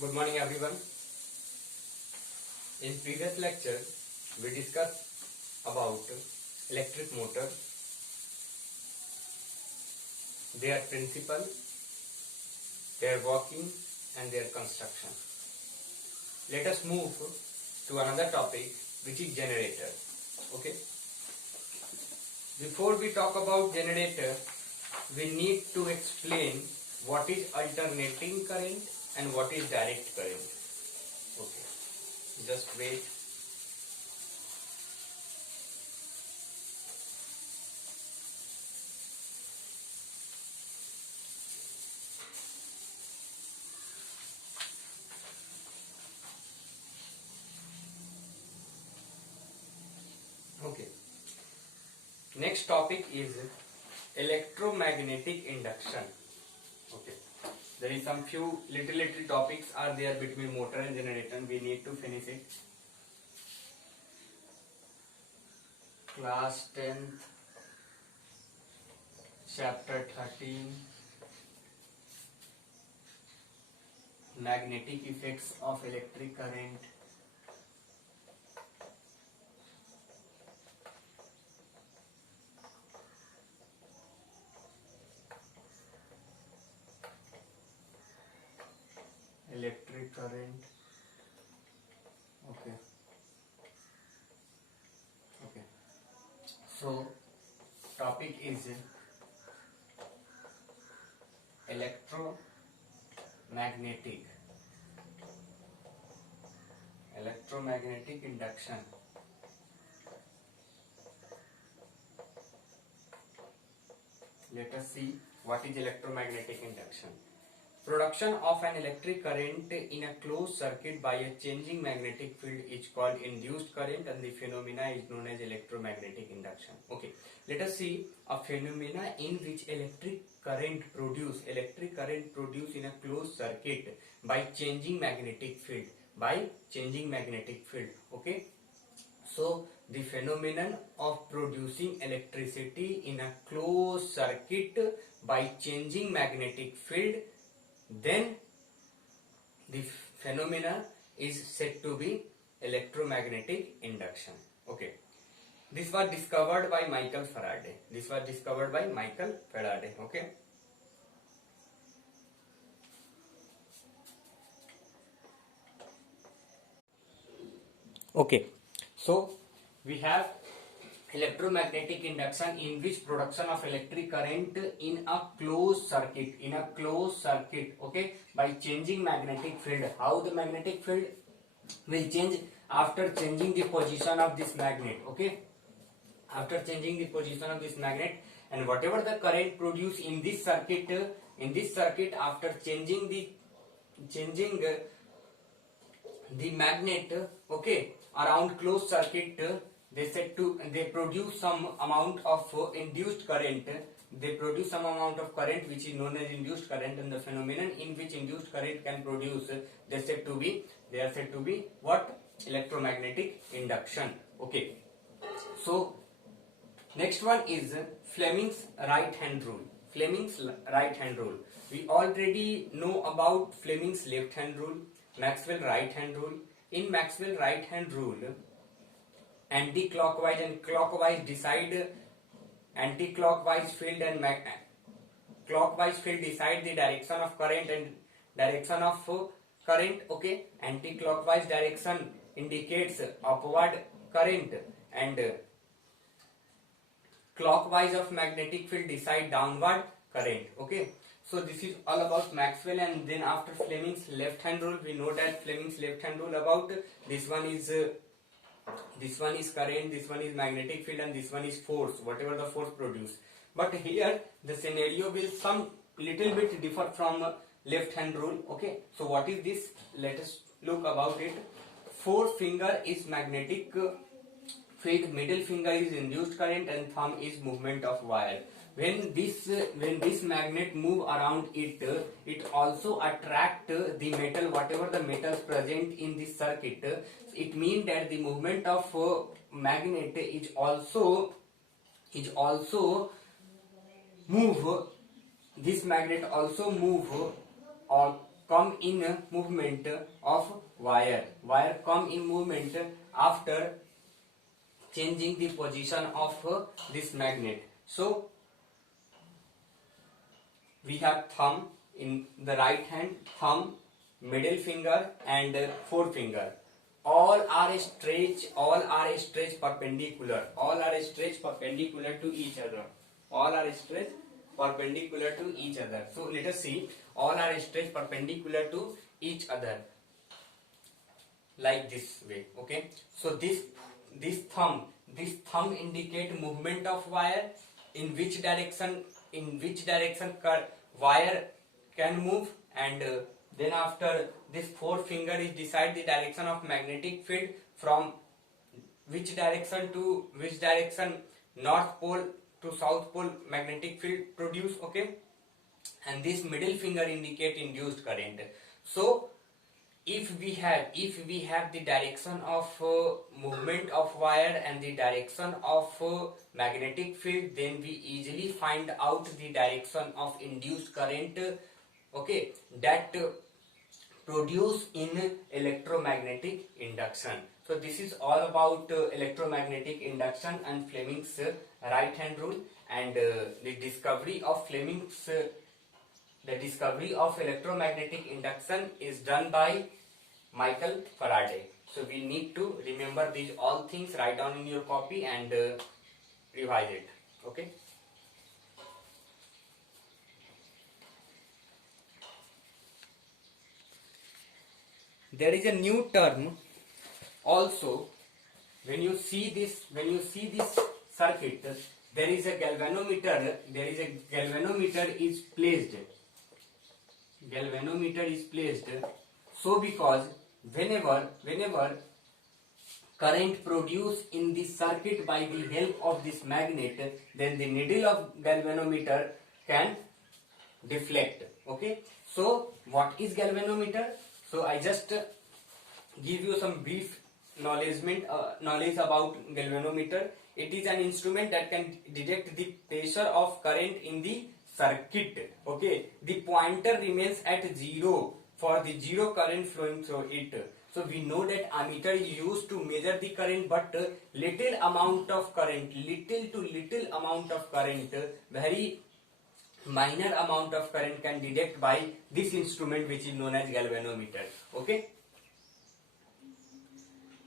Good morning everyone. In previous lecture we discussed about electric motor, their principle, their working and their construction. Let us move to another topic, which is generator. Okay. Before we talk about generator, we need to explain what is alternating current and what is direct current. Okay. Just wait. Okay. Next topic is electromagnetic induction. Okay. There is some few little topics are there between motor and generator. We need to finish it. Class 10th, chapter 13, magnetic effects of electric current. Electric current. Okay. So topic is electromagnetic induction. Let us see what is electromagnetic induction. Production of an electric current in a closed circuit by a changing magnetic field is called induced current, and the phenomena is known as electromagnetic induction. Okay, let us see a phenomena in which electric current produced in a closed circuit by changing magnetic field. Okay, so the phenomenon of producing electricity in a closed circuit by changing magnetic field, then the phenomena is said to be electromagnetic induction. Okay, this was discovered by Michael Faraday. Okay. Okay, so we have electromagnetic induction in which production of electric current in a closed circuit, okay, by changing magnetic field. How the magnetic field will change? After changing the position of this magnet. Okay, after changing the position of this magnet, and whatever the current produced in this circuit, after changing the magnet, okay, around closed circuit, they produce some amount of induced current. Which is known as induced current, and the phenomenon in which induced current can produce, they are said to be what? Electromagnetic induction. Okay, so next one is Fleming's right hand rule. We already know about Fleming's left hand rule, Maxwell right hand rule. In Maxwell right hand rule, anti-clockwise and clockwise decide anti-clockwise field and clockwise field decide the direction of current and direction of current. Okay, anti-clockwise direction indicates upward current, and clockwise of magnetic field decide downward current. Okay, so this is all about Maxwell. And then after Fleming's left hand rule, we know that Fleming's left hand rule about this one is current, this one is magnetic field, and this one is force, whatever the force produced. But here the scenario will some little bit differ from left hand rule. Okay, so what is this? Let us look about it. Forefinger is magnetic field, middle finger is induced current, and thumb is movement of wire. When this magnet move around it, it also attract the metal, whatever the metals present in this circuit. It means that the movement of magnet is also move. This magnet also move or come in movement of wire. Wire come in movement after changing the position of this magnet. So we have thumb in the right hand, thumb, middle finger and forefinger. All are stretched perpendicular. All are stretched perpendicular to each other. All are stretched perpendicular to each other. So let us see. All are stretched perpendicular to each other, like this way. Okay. So this thumb indicate movement of wire, in which direction wire can move, and then after this forefinger is decide the direction of magnetic field, from which direction to which direction, north pole to south pole magnetic field produce. Okay. And this middle finger indicate induced current. So if we have the direction of movement of wire and the direction of magnetic field, then we easily find out the direction of induced current, okay, that produce in electromagnetic induction. So this is all about electromagnetic induction and Fleming's right hand rule, and the discovery of electromagnetic induction is done by Michael Faraday. So we need to remember these all things, write down in your copy and revise it. Okay. There is a new term also. When you see this circuit, there is a galvanometer. Is placed. Galvanometer is placed. So because whenever current produced in the circuit by the help of this magnet, then the needle of galvanometer can deflect. Okay. So what is galvanometer? So I just give you some brief knowledge about galvanometer. It is an instrument that can detect the pressure of current in the circuit. Okay. The pointer remains at 0 for the zero current flowing through it. So we know that ammeter is used to measure the current, but little amount of current, very minor amount of current can detect by this instrument, which is known as galvanometer. Okay.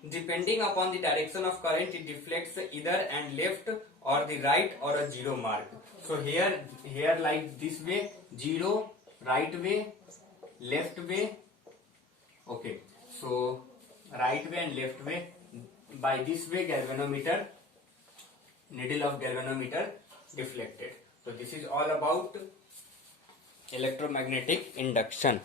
Depending upon the direction of current, it deflects either and left or the right or a zero mark. So here like this way, zero, right way, left way. Okay. So right way and left way. By this way, needle of galvanometer deflected. So this is all about electromagnetic induction.